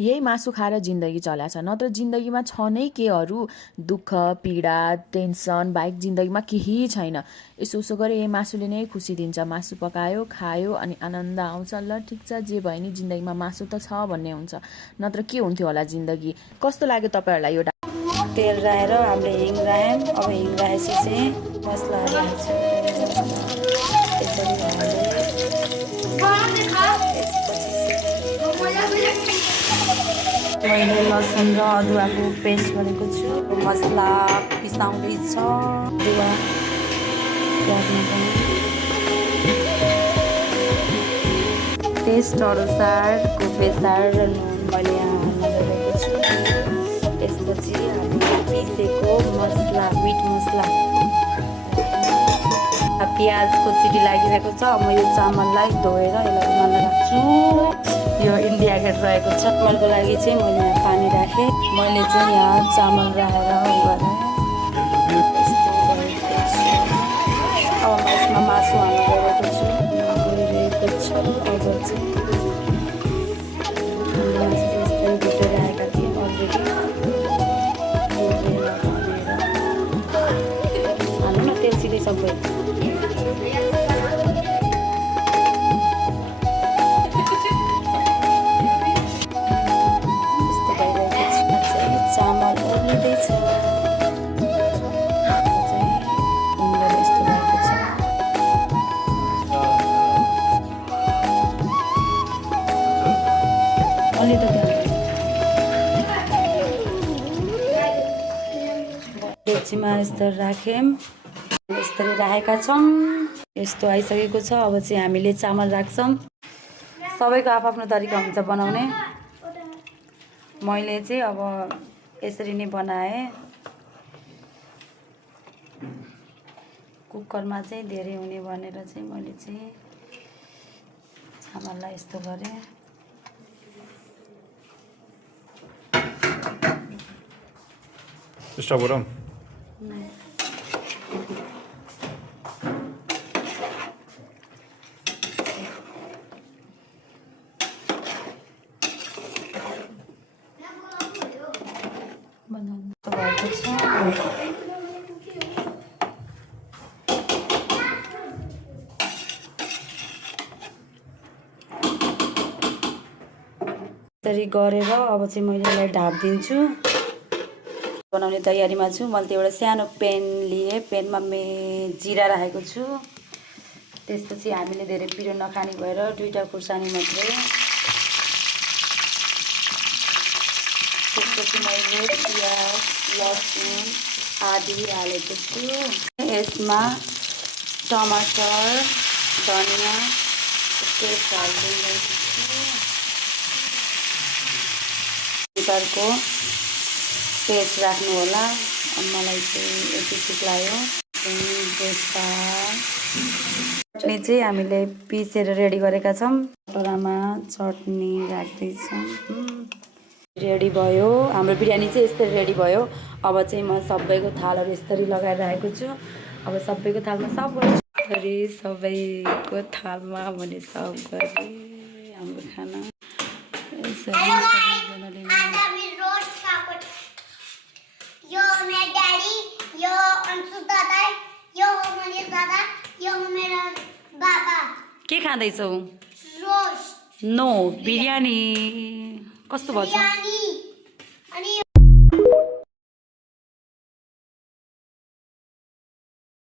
यही मासु खाएर जिन्दगी चलाछ, नत्र जिन्दगीमा छ नै केहरू, दुःख पीडा टेन्सन बाहेक जिन्दगीमा केही छैन। यसो उसो गरे यही मासुले नै खुसी दिन्छ। मासु पकायो खायो अनि आनन्द आउँछ। ल ठिक छ, जे भयो नि जिन्दगीमा मासु त छ भन्ने हुन्छ, नत्र के हुन्थ्यो होला जिन्दगी। कस्तो लाग्यो तपाईँहरूलाई यो तेल राखेर हामीले हिङ राख्यौँ। अब हिङ राखेपछि चाहिँ मसलाहरू हाल्छौँ। मैले लसुन र अदुवाको पेस्ट गरेको छु। मसला पिसाउँदैछ। अदुवा टेस्ट अनुसारको बेसार र नुन मैले यहाँ हाल्न गएको छु। त्यसपछि हामीले पिसेको मसला, मिट मसला, प्याजको सिटी लागिरहेको छ। म यो चामललाई धोएर यसलाई उमाल्न राख्छु। यो इन्डिया गेट रहेको छ। चामलको लागि चाहिँ मैले यहाँ पानी राखेँ। मैले चाहिँ यहाँ चामल राखेर अब म यसमा मासु हाल्न गइरहेको छु। अब चाहिँ मासु जस्तै भुटेर आएका थिएँ अलरेडी। हाल्नु न तेल सिधै सबै। चामल उब्लिँदैछ। यस्तो भएको छ। अलि त डेक्चीमा यस्तो राख्यौँ। यस्तरी राखेका छौँ। यस्तो आइसकेको छ। अब चाहिँ हामीले चामल राख्छौँ। सबैको आफ्नो तरिका हुन्छ बनाउने। मैले चाहिँ अब यसरी नै बनाएँ। कुकरमा चाहिँ धेरै हुने भनेर चाहिँ मैले चाहिँ चामललाई यस्तो गरेँ। स्टप गरौँ। भएको छ। यसरी गरेर अब चाहिँ मैले यसलाई ढाकिदिन्छु। बनाउने तयारीमा छु। मैले त्यो एउटा सानो पेन लिएँ। पेनमा जिरा राखेको छु। त्यसपछि हामीले धेरै पिरो नखाने भएर 2टा खुर्सानी मात्रै। त्यसपछि मैले प्याज लसुन आदि हालेको छु। यसमा टमाटर धनिया पेस्ट हालिदिएको छु। टमाटरको पेस्ट राख्नु होला। मलाई चाहिँ यति ठिक लाग्यो। चटनी चाहिँ हामीले पिसेर रेडी गरेका छौँ। कटोरामा चटनी राख्दैछौँ। रेडी भयो हाम्रो बिरयानी चाहिँ यस्तरी रेडी भयो। अब चाहिँ म सबैको थालहरू यस्तरी लगाएर राखेको छु। अब सबैको थालमा सर्भ गर्छु। सबैको थालमा मैले सर्भ गरेँ हाम्रो खाना। यो मेरो ड्याडी, यो अन्सु दादा, यो हो मनिष दादा, यो हो मेरो बाबा। के खाँदैछौ? रोस्ट। नो बिरयानी। कस्तो भयो? बिरयानी अनि